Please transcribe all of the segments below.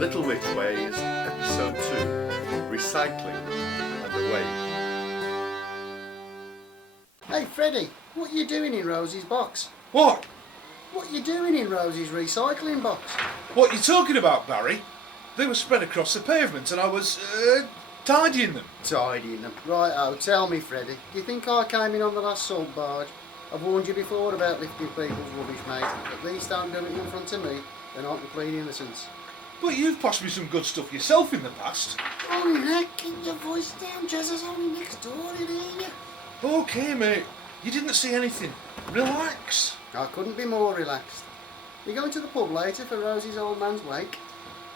Littlewich Ways, Episode 2, Recycling and Away. Hey Freddie, what you doing in Rosie's box? What? What you doing in Rosie's recycling box? What are you talking about, Barry? They were spread across the pavement and I was, tidying them. Tidying them. Right, tell me Freddie, do you think I came in on the last salt barge? I've warned you before about lifting people's rubbish, mate. At least don't do it in front of me, then I'm complete innocence. But you've passed me some good stuff yourself in the past. Oh, Nick, keep your voice down. Jez is only next door, didn't you? Okay, mate. You didn't see anything. Relax. I couldn't be more relaxed. You going to the pub later for Rosie's old man's wake?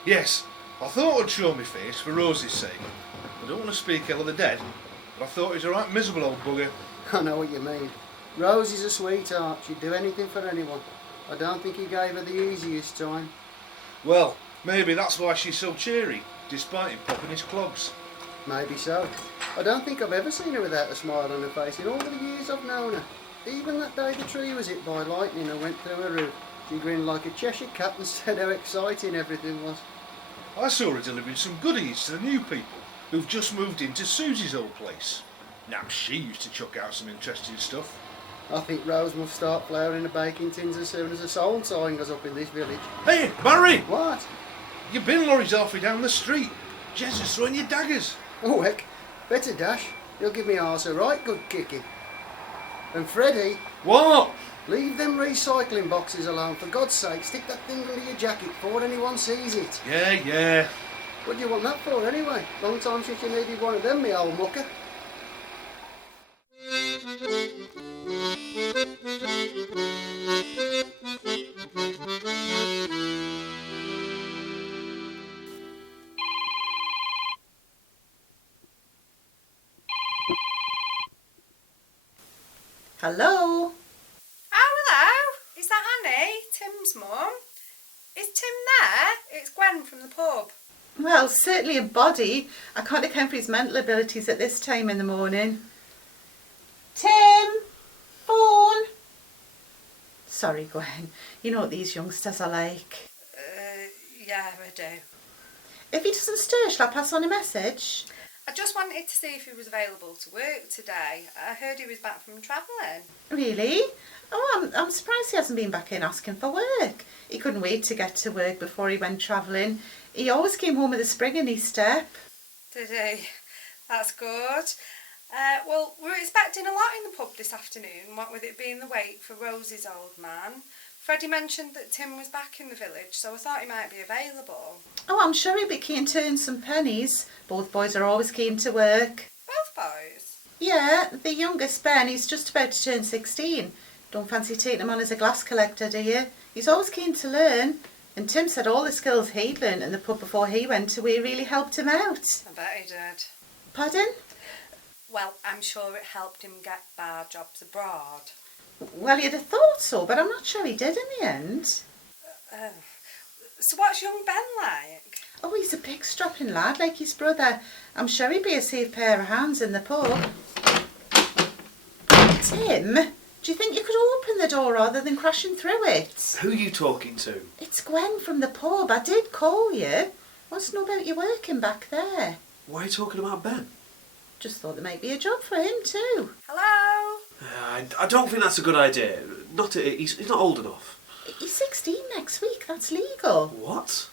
Yes, I thought I'd show my face for Rosie's sake. I don't want to speak ill of the dead, but I thought he was a right miserable old bugger. I know what you mean. Rosie's a sweetheart. She'd do anything for anyone. I don't think he gave her the easiest time. Well, maybe that's why she's so cheery, despite him popping his clogs. Maybe so. I don't think I've ever seen her without a smile on her face in all the years I've known her. Even that day the tree was hit by lightning and went through her roof, she grinned like a Cheshire cat and said how exciting everything was. I saw her delivering some goodies to the new people who've just moved into Susie's old place. Now she used to chuck out some interesting stuff. I think Rose must start flouring the baking tins as soon as the soul sign goes up in this village. Hey, Barry! What? Your bin lorry's halfway down the street. Jez is throwing you daggers. Oh heck, better dash. You'll give me arse a right good kicking. And Freddie, What? leave them recycling boxes alone. For God's sake, stick that thing under your jacket before anyone sees it. Yeah. What do you want that for anyway? Long time since you needed one of them, me old mucker. Hello? Oh, hello. Is that Annie, Tim's mum? Is Tim there? It's Gwen from the pub. Well, certainly a body. I can't account for his mental abilities at this time in the morning. Tim! Phone! Sorry, Gwen. You know what these youngsters are like. Yeah, I do. If he doesn't stir, shall I pass on a message? I just wanted to see if he was available to work today. I heard he was back from travelling. Really? Oh, I'm surprised he hasn't been back in asking for work. He couldn't wait to get to work before he went travelling. He always came home with a spring in his step. Did he? That's good. Well, we're expecting a lot in the pub this afternoon, what with it being the wake for Rosie's old man. Freddie mentioned that Tim was back in the village, so I thought he might be available. Oh, I'm sure he'd be keen to earn some pennies. Both boys are always keen to work. Both boys? Yeah, the youngest, Ben, he's just about to turn 16. Don't fancy taking him on as a glass collector, do you? He's always keen to learn. And Tim said all the skills he'd learned in the pub before he went away really helped him out. I bet he did. Pardon? Well, I'm sure it helped him get bar jobs abroad. Well, you'd have thought so, but I'm not sure he did in the end. So what's young Ben like? Oh, he's a big strapping lad like his brother. I'm sure he'd be a safe pair of hands in the pub. Tim, do you think you could open the door rather than crashing through it? Who are you talking to? It's Gwen from the pub. I did call you. Wants to know about you working back there. Why are you talking about Ben? Just thought there might be a job for him too. Hello? I don't think that's a good idea. He's not old enough. He's 16 next week. That's legal. What?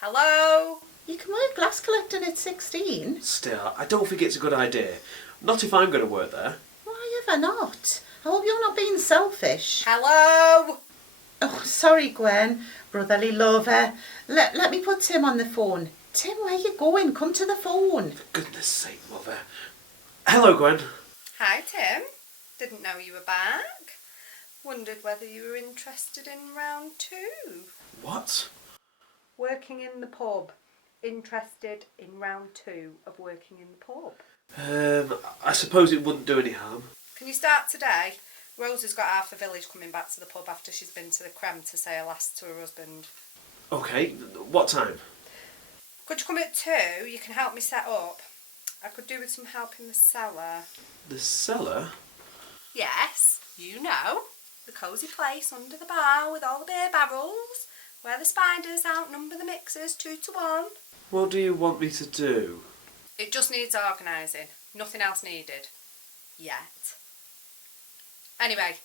Hello? You can work glass collecting at 16. Still, I don't think it's a good idea. Not if I'm going to work there. Why ever not? I hope you're not being selfish. Hello? Oh, sorry, Gwen. Brotherly lover. Let me put Tim on the phone. Tim, where you going? Come to the phone. For goodness sake, mother. Hello, Gwen. Hi, Tim. Didn't know you were back. Wondered whether you were interested in round 2. What? Working in the pub. Interested in round 2 of working in the pub. I suppose it wouldn't do any harm. Can you start today? Rose has got half the village coming back to the pub after she's been to the creme to say her last to her husband. Okay, what time? Could you come at 2? You can help me set up. I could do with some help in the cellar. The cellar? Yes, you know. The cosy place under the bar with all the beer barrels. where the spiders outnumber the mixers 2-1. What do you want me to do? It just needs organising. Nothing else needed. Yet. Anyway,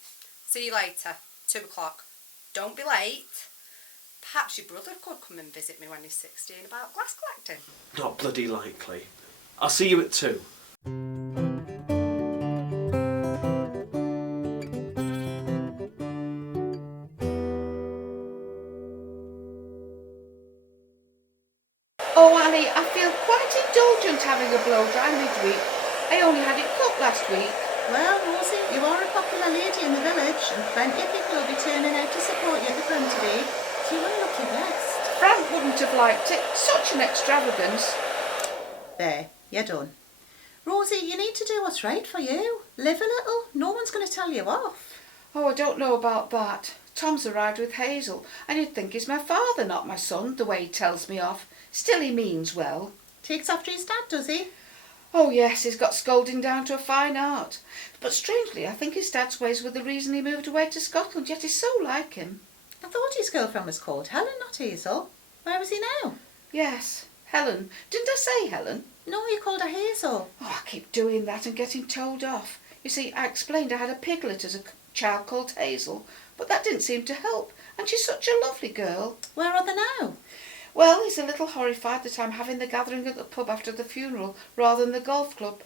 see you later. 2 o'clock. Don't be late. Perhaps your brother could come and visit me when he's 16 about glass collecting. Not bloody likely. I'll see you at 2. Oh, Ali, I feel quite indulgent having a blow-dry midweek. I only had it cut last week. Well, Rosie, you are a popular lady in the village, and plenty of people will be turning out to support you at the front today. So you want to look your best. Frank wouldn't have liked it. Such an extravagance. There, you're done. Rosie, you need to do what's right for you. Live a little. No one's going to tell you off. Oh, I don't know about that. Tom's arrived with Hazel, and you'd think he's my father, not my son, the way he tells me off. Still, he means well. Takes after his dad, does he? Oh yes, he's got scolding down to a fine art. But strangely, I think his dad's ways were the reason he moved away to Scotland, yet he's so like him. I thought his girlfriend was called Helen, not Hazel. Where is he now? Yes, Helen. Didn't I say Helen? No, you called her Hazel. Oh, I keep doing that and getting told off. You see, I explained I had a piglet as a child called Hazel, but that didn't seem to help, and she's such a lovely girl. Where are they now? Well, he's a little horrified that I'm having the gathering at the pub after the funeral rather than the golf club.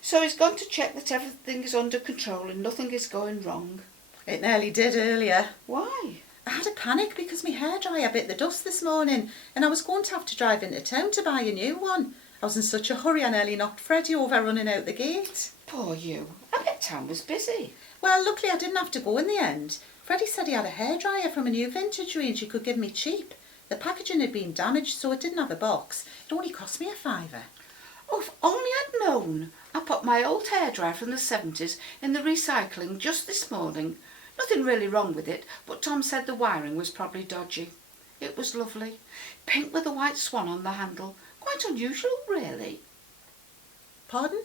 So he's gone to check that everything is under control and nothing is going wrong. It nearly did earlier. Why? I had a panic because my hairdryer bit the dust this morning and I was going to have to drive into town to buy a new one. I was in such a hurry I nearly knocked Freddie over running out the gate. Poor you. I bet town was busy. Well, luckily I didn't have to go in the end. Freddie said he had a hairdryer from a new vintage range he could give me cheap. The packaging had been damaged, so it didn't have a box. It only cost me £5. Oh, if only I'd known. I put my old hairdryer from the 70s in the recycling just this morning. Nothing really wrong with it, but Tom said the wiring was probably dodgy. It was lovely. Pink with a white swan on the handle. Quite unusual, really. Pardon?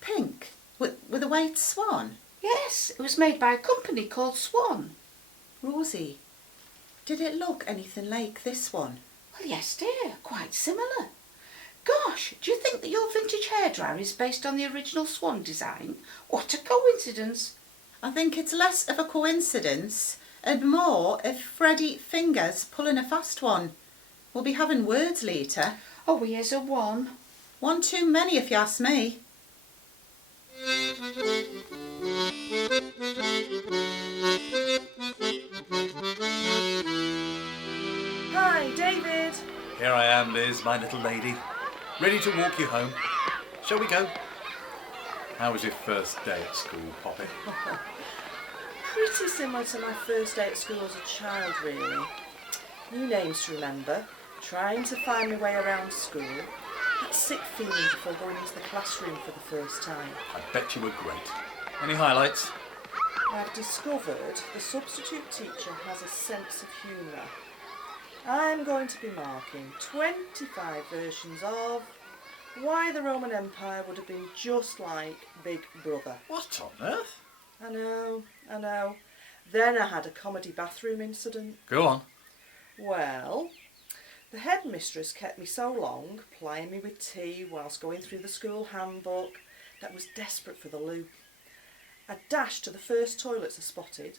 Pink? With a white swan? Yes, it was made by a company called Swan. Rosie, did it look anything like this one? Well, yes, dear, quite similar. Gosh, do you think that your vintage hairdryer is based on the original Swan design? What a coincidence. I think it's less of a coincidence and more of Freddie Fingers pulling a fast one. We'll be having words later. Oh, here's a one. One too many if you ask me. Hi, David. Here I am, Liz, my little lady. Ready to walk you home. Shall we go? How was your first day at school, Poppy? Pretty similar to my first day at school as a child, really. New names to remember, trying to find my way around school, that sick feeling before going into the classroom for the first time. I bet you were great. Any highlights? I've discovered the substitute teacher has a sense of humour. I'm going to be marking 25 versions of why the Roman Empire would have been just like Big Brother. What on earth? I know. Then I had a comedy bathroom incident. Go on. Well, the headmistress kept me so long, plying me with tea whilst going through the school handbook, that I was desperate for the loo. I dashed to the first toilets I spotted.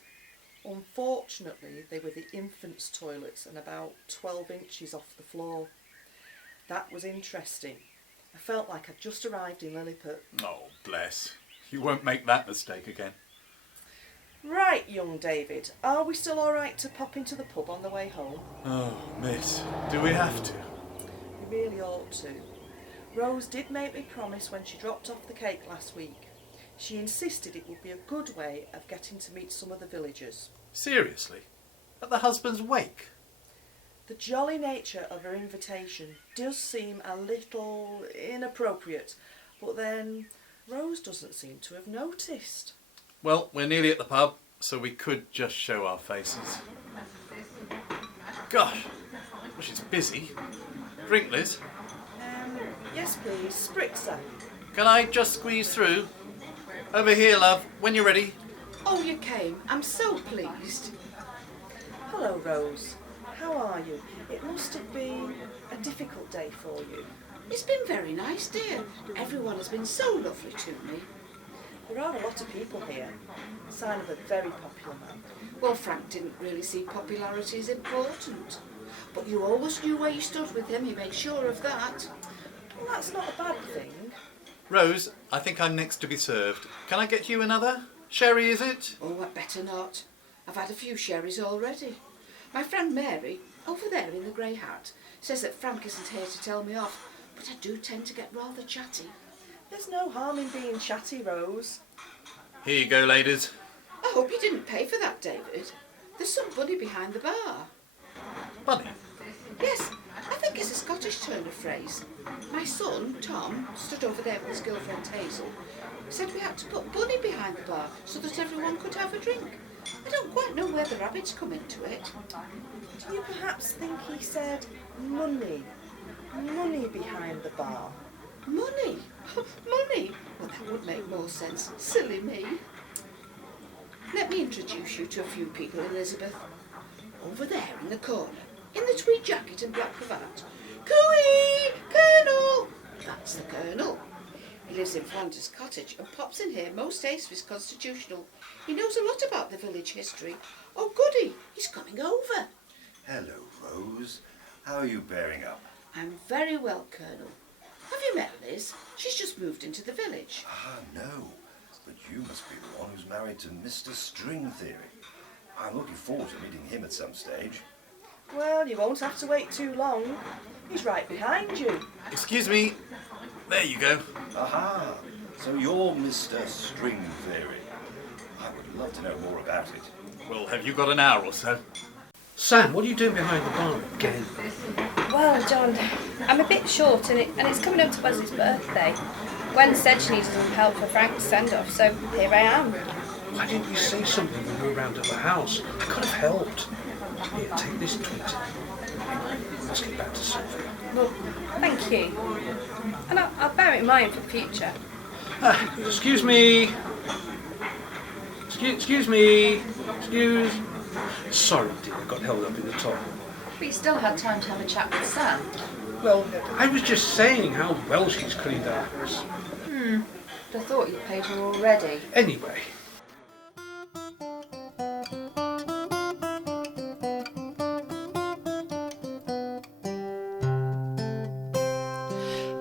Unfortunately, they were the infants' toilets and about 12 inches off the floor. That was interesting. I felt like I'd just arrived in Lilliput. Oh, bless. You won't make that mistake again. Right, young David, are we still all right to pop into the pub on the way home? Oh, miss, do we have to? We really ought to. Rose did make me promise when she dropped off the cake last week. She insisted it would be a good way of getting to meet some of the villagers. Seriously? At the husband's wake? The jolly nature of her invitation does seem a little inappropriate, but then Rose doesn't seem to have noticed. Well, we're nearly at the pub, so we could just show our faces. Gosh, well, she's busy. Drink, Liz. Yes please, spritzer. Can I just squeeze through? Over here, love, when you're ready. Oh, you came. I'm so pleased. Hello, Rose. How are you? It must have been a difficult day for you. It's been very nice, dear. Everyone has been so lovely to me. There are a lot of people here. Sign of a very popular man. Well, Frank didn't really see popularity as important. But you always knew where you stood with him, he made sure of that. Well, that's not a bad thing. Rose, I think I'm next to be served. Can I get you another? Sherry, is it? Oh, I'd better not. I've had a few sherries already. My friend Mary, over there in the grey hat, says that Frank isn't here to tell me off, but I do tend to get rather chatty. There's no harm in being chatty, Rose. Here you go, ladies. I hope you didn't pay for that, David. There's some bunny behind the bar. Bunny. Yes, I think it's a Scottish turn of phrase. My son, Tom, stood over there with his girlfriend Hazel, said we had to put bunny behind the bar so that everyone could have a drink. I don't quite know where the rabbits come into it. Do you perhaps think he said money? Money behind the bar? Money? Money? Well, that would make more sense. Silly me. Let me introduce you to a few people, Elizabeth. Over there in the corner, in the tweed jacket and black cravat. Cooey! Colonel! That's the Colonel. He lives in Flanders Cottage and pops in here most days for his constitutional. He knows a lot about the village history. Oh, goody, he's coming over. Hello, Rose. How are you bearing up? I'm very well, Colonel. Have you met Liz? She's just moved into the village. Ah, no. But you must be the one who's married to Mr. String Theory. I'm looking forward to meeting him at some stage. Well, you won't have to wait too long. He's right behind you. Excuse me. There you go. Aha! So you're Mr. String Theory. I would love to know more about it. Well, have you got an hour or so? Sam, what are you doing behind the bar again? Well, John, I'm a bit short and it's coming up to Wesley's birthday. Gwen said she needed some help for Frank's send-off, so here I am. Why didn't you say something when we were round at the house? I could have helped. Here, take this 20. Let's get back to Sylvia. Well, thank you. And I'll bear it in mind for the future. Excuse me. Excuse me. Sorry, dear, I got held up in the top. But you still had time to have a chat with Sam. Well, I was just saying how well she's cleaned our house. I thought you paid her already. Anyway.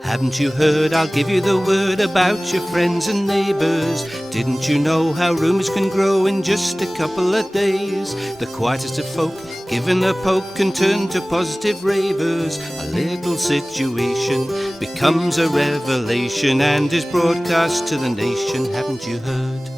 Haven't you heard? I'll give you the word about your friends and neighbours. Didn't you know how rumours can grow in just a couple of days? The quietest of folk, given a poke, can turn to positive ravers. A little situation becomes a revelation and is broadcast to the nation. Haven't you heard?